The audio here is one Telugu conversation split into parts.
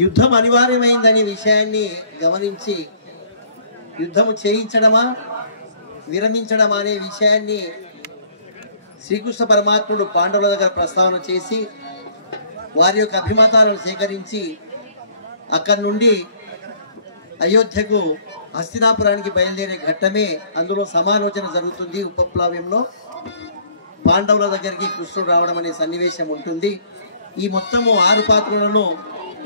యుద్ధం అనివార్యమైందనే విషయాన్ని గమనించి యుద్ధము చేయించడమా విరమించడమా అనే విషయాన్ని శ్రీకృష్ణ పరమాత్ముడు పాండవుల దగ్గర ప్రస్తావన చేసి వారి యొక్క అభిమతాలను సేకరించి అక్కడి నుండి అయోధ్యకు హస్తినాపురానికి బయలుదేరే ఘట్టమే అందులో సమాలోచన జరుగుతుంది. ఉపప్లావ్యంలో పాండవుల దగ్గరికి కృష్ణుడు రావడం అనే సన్నివేశం ఉంటుంది. ఈ మొత్తము 6 పాత్రలను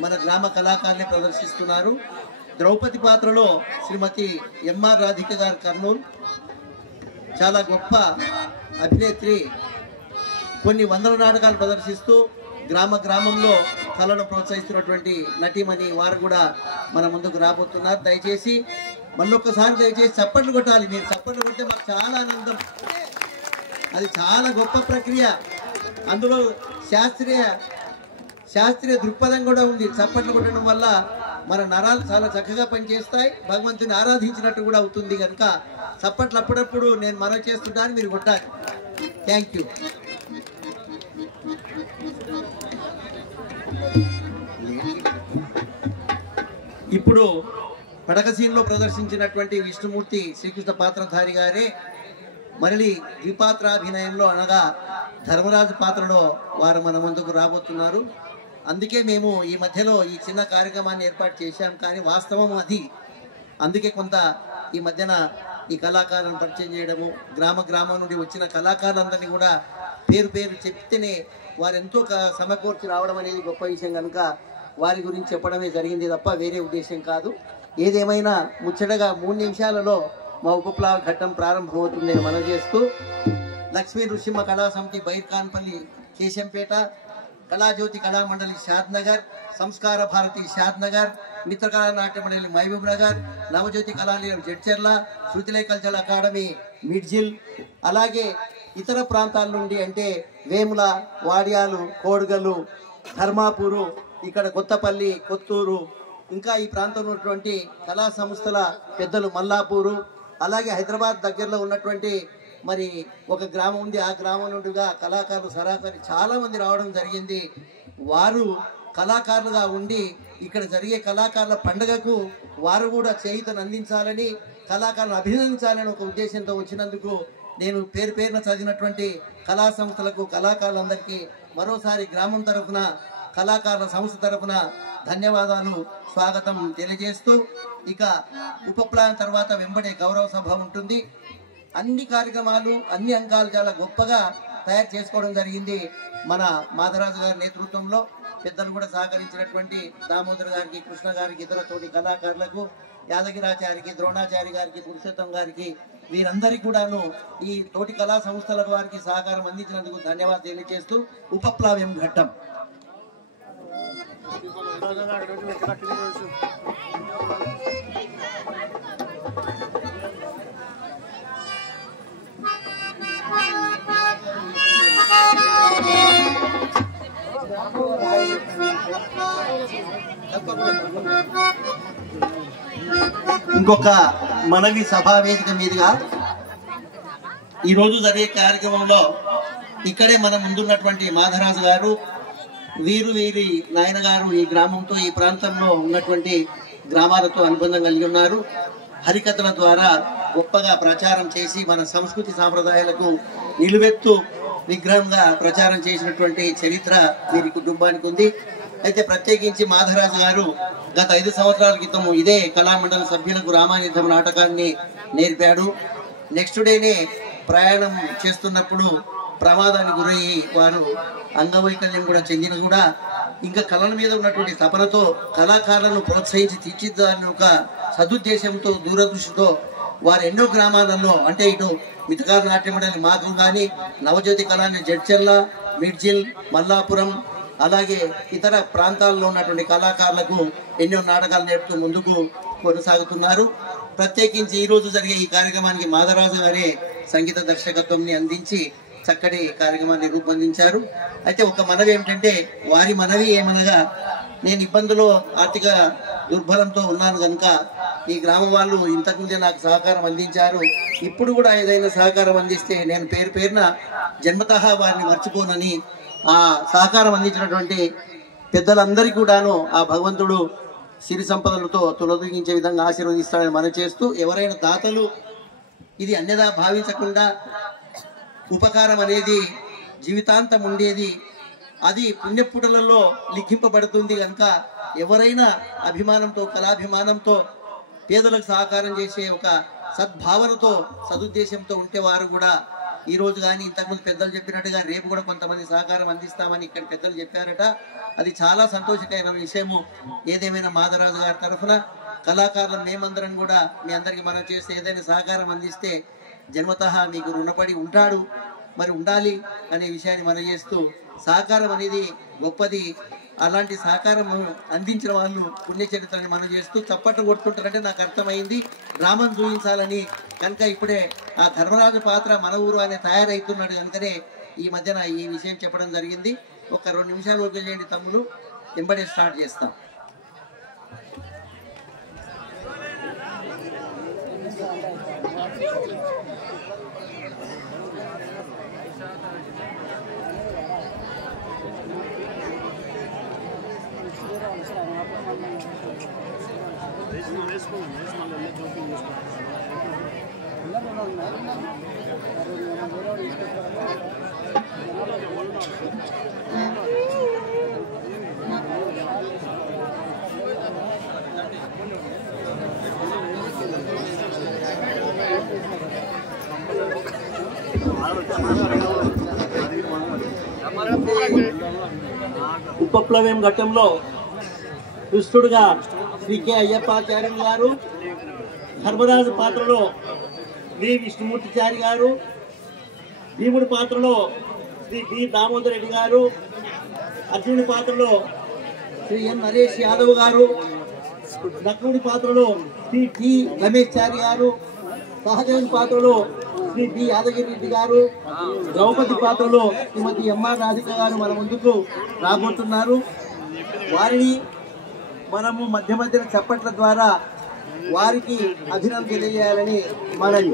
మన గ్రామ కళాకారులే ప్రదర్శిస్తున్నారు. ద్రౌపది పాత్రలో శ్రీమతి ఎంఆర్ రాధిక గారు కర్నూలు, చాలా గొప్ప అభినేత్రి. కొన్ని వందల నాటకాలు ప్రదర్శిస్తూ గ్రామంలో కళను ప్రోత్సహిస్తున్నటువంటి నటీమణి వారు కూడా మన ముందుకు రాబోతున్నారు. దయచేసి మళ్ళొక్కసారి దయచేసి చప్పట్లు కొట్టాలి. మీరు చప్పట్లు కొడితే మాకు చాలా ఆనందం. అది చాలా గొప్ప ప్రక్రియ. అందులో శాస్త్రీయ దృక్పథం కూడా ఉంది. చప్పట్లు కొట్టడం వల్ల మన నరాలు చాలా చక్కగా పనిచేస్తాయి, భగవంతుని ఆరాధించినట్టు కూడా అవుతుంది. కనుక చప్పట్లు అప్పుడప్పుడు నేను మనవి చేస్తుంటాను, మీరు కొట్టాలి. Thank you. ఇప్పుడు పడకసీన్లో ప్రదర్శించినటువంటి విష్ణుమూర్తి శ్రీకృష్ణ పాత్రధారి గారే మరలి ద్విపాత్రాభినయంలో అనగా ధర్మరాజు పాత్రలో వారు మన ముందుకు రాబోతున్నారు. అందుకే మేము ఈ మధ్యలో ఈ చిన్న కార్యక్రమాన్ని ఏర్పాటు చేశాం. కానీ వాస్తవం అది. అందుకే కొంత ఈ మధ్యన ఈ కళాకారులను పరిచయం చేయడము, గ్రామం నుండి వచ్చిన కళాకారులందరినీ కూడా పేరు చెప్తేనే వారు ఎంతో సమకూర్చి రావడం అనేది గొప్ప విషయం. కనుక వారి గురించి చెప్పడమే జరిగింది తప్ప వేరే ఉద్దేశం కాదు. ఏదేమైనా ముచ్చటగా 3 నిమిషాలలో మా ఉపప్లావ ఘట్టం ప్రారంభమవుతుందని మనం చేస్తూ లక్ష్మీ నృసింహ కళా సమితి బైర్కాన్పల్లి కేశంపేట, కళాజ్యోతి కళామండలి షాద్నగర్, సంస్కార భారతి షాద్నగర్, మిత్రకళా నాట్య మండలి మహబూబ్ నగర్, నవజ్యోతి కళాలయం జడ్చర్ల, శృతిలయ కల్చరల్ అకాడమీ మిడ్జిల్, అలాగే ఇతర ప్రాంతాల నుండి అంటే వేముల, వాడ్యాలు, కోడుగల్లు, ధర్మాపూరు, ఇక్కడ కొత్తపల్లి, కొత్తూరు, ఇంకా ఈ ప్రాంతంలో ఉన్నటువంటి కళా సంస్థల పెద్దలు మల్లాపూరు, అలాగే హైదరాబాద్ దగ్గరలో ఉన్నటువంటి మరి ఒక గ్రామం ఉంది. ఆ గ్రామం నుండిగా కళాకారులు సరాసరి చాలా మంది రావడం జరిగింది. వారు కళాకారులుగా ఉండి ఇక్కడ జరిగే కళాకారుల పండుగకు వారు కూడా చేయూతను అందించాలని, కళాకారులను అభినందించాలని ఒక ఉద్దేశంతో వచ్చినందుకు నేను పేరున చదివినటువంటి కళా సంస్థలకు, కళాకారులందరికీ మరోసారి గ్రామం తరఫున, కళాకారుల సంస్థ తరఫున ధన్యవాదాలు, స్వాగతం తెలియజేస్తూ ఇక ఉపప్లాన్ తర్వాత వెంబడే గౌరవ సభ ఉంటుంది. అన్ని కార్యక్రమాలు, అన్ని అంకాలు చాలా గొప్పగా తయారు చేసుకోవడం జరిగింది. మన మాధరాజు గారి నేతృత్వంలో పెద్దలు కూడా సహకరించినటువంటి దామోదర్ గారికి, కృష్ణ గారికి, ఇతర తోటి కళాకారులకు, యాదగిరాచారికి, ద్రోణాచారి గారికి, పురుషోత్తం గారికి, వీరందరికీ కూడాను ఈ తోటి కళా సంస్థల వారికి సహకారం అందించినందుకు ధన్యవాదాలు తెలియజేస్తూ ఉపప్లావ్యం ఘట్టం. ఇంకొక మనవి సభా వేదిక మీదుగా ఈరోజు జరిగే కార్యక్రమంలో ఇక్కడే మన ముందున్నటువంటి మాధరాజు గారు, వీరి నాయన గారు ఈ గ్రామంతో, ఈ ప్రాంతంలో ఉన్నటువంటి గ్రామాలతో అనుబంధం కలిగి ఉన్నారు. హరికథల ద్వారా గొప్పగా ప్రచారం చేసి మన సంస్కృతి సాంప్రదాయాలకు నిలువెత్తు విగ్రహంగా ప్రచారం చేసినటువంటి చరిత్ర వీరి కుటుంబానికి ఉంది. అయితే ప్రత్యేకించి మాధరాజు గారు గత 5 సంవత్సరాల క్రితం ఇదే కళామండలి సభ్యులకు రామాయణం నాటకాన్ని నేర్పాడు. నెక్స్ట్ డేనే ప్రయాణం చేస్తున్నప్పుడు ప్రమాదానికి గురయ్యి వారు అంగవైకల్యం కూడా చెందిన కూడా ఇంకా కళల మీద ఉన్నటువంటి తపనతో కళాకారులను ప్రోత్సహించి తీర్చిదిద్దాలని ఒక సదుద్దేశంతో, దూరదృష్టితో వారు ఎన్నో గ్రామాలలో అంటే ఇటు మితకాల నాట్య మండలి మాకు కానీ, నవజ్యోతి కళాని జడ్చర్ల, మిడ్జిల్, మల్లాపురం, అలాగే ఇతర ప్రాంతాల్లో ఉన్నటువంటి కళాకారులకు ఎన్నో నాటకాలు నేర్పుతూ ముందుకు కొనసాగుతున్నారు. ప్రత్యేకించి ఈరోజు జరిగే ఈ కార్యక్రమానికి మాధరాజు గారే సంగీత దర్శకత్వంని అందించి చక్కటి కార్యక్రమాన్ని రూపొందించారు. అయితే ఒక మనవి ఏమిటంటే, వారి మనవి ఏమనగా, నేను ఇబ్బందులో ఆర్థిక దుర్బలంతో ఉన్నాను కనుక ఈ గ్రామం వాళ్ళు ఇంతకుముందే నాకు సహకారం అందించారు. ఇప్పుడు కూడా ఏదైనా సహకారం అందిస్తే నేను పేరున జన్మతః వారిని మర్చిపోనని ఆ సహకారం అందించినటువంటి పెద్దలందరికీ కూడాను ఆ భగవంతుడు సిరి సంపదలతో తొలగించే విధంగా ఆశీర్వదిస్తాడని మనం చేస్తూ, ఎవరైనా దాతలు ఇది అన్యదా భావించకుండా ఉపకారం అనేది జీవితాంతం ఉండేది, అది పుణ్యపుటలలో లిఖింపబడుతుంది కనుక ఎవరైనా అభిమానంతో కళాభిమానంతో పేదలకు సహకారం చేసే ఒక సద్భావనతో సదుద్దేశంతో ఉంటే వారు కూడా ఈ రోజు కానీ ఇంతకుముందు పెద్దలు చెప్పినట్టుగా రేపు కూడా కొంతమంది సహకారం అందిస్తామని ఇక్కడ పెద్దలు చెప్పారట. అది చాలా సంతోషకరమైన విషయము. ఏదేమైనా మాధవరాజు గారి తరఫున కళాకారులు మేమందరం కూడా మీ అందరికీ మనం చేస్తే ఏదైనా సహకారం అందిస్తే జన్మతః మీకు రుణపడి ఉంటాడు, మరి ఉండాలి అనే విషయాన్ని మనం చేస్తూ, సహకారం అనేది గొప్పది. అలాంటి సహకారం అందించిన వాళ్ళు పుణ్యచరిత్రని మనం చేస్తూ చప్పట్లు కొట్టుకుంటారంటే నాకు అర్థమైంది డ్రామాను చూపించాలని. కనుక ఇప్పుడే ఆ ధర్మరాజు పాత్ర మన ఊరు అనే తయారవుతున్నాడు కనుకనే ఈ మధ్యన ఈ విషయం చెప్పడం జరిగింది. ఒక 2 నిమిషాలు ఓకే చేయండి తమ్ముడు, వెంబడే స్టార్ట్ చేస్తాం. ఉపప్లవం ఘట్టంలో కృష్ణుడుగా శ్రీ కె అయ్యప్పాచార్యులు గారు, ధర్మరాజు పాత్రలో శ్రీ విష్ణుమూర్తిచారి గారు, భీముడి పాత్రలో శ్రీ బి దామోదర్ రెడ్డి గారు, అర్జునుడి పాత్రలో శ్రీ ఎన్ నరేష్ యాదవ్ గారు, నకుడి పాత్రలో శ్రీ టి రమేష్ చారి గారు, సహదేవుని పాత్రలో శ్రీ బి యాదగిరి రెడ్డి గారు, ద్రౌపది పాత్రలో శ్రీమతి ఎంఆర్ రాధిక గారు మన ముందుకు రాబోతున్నారు. వారిని మనము మధ్య మధ్యన చప్పట్ల ద్వారా వారికి అభినందన తెలియజేయాలని మనవి.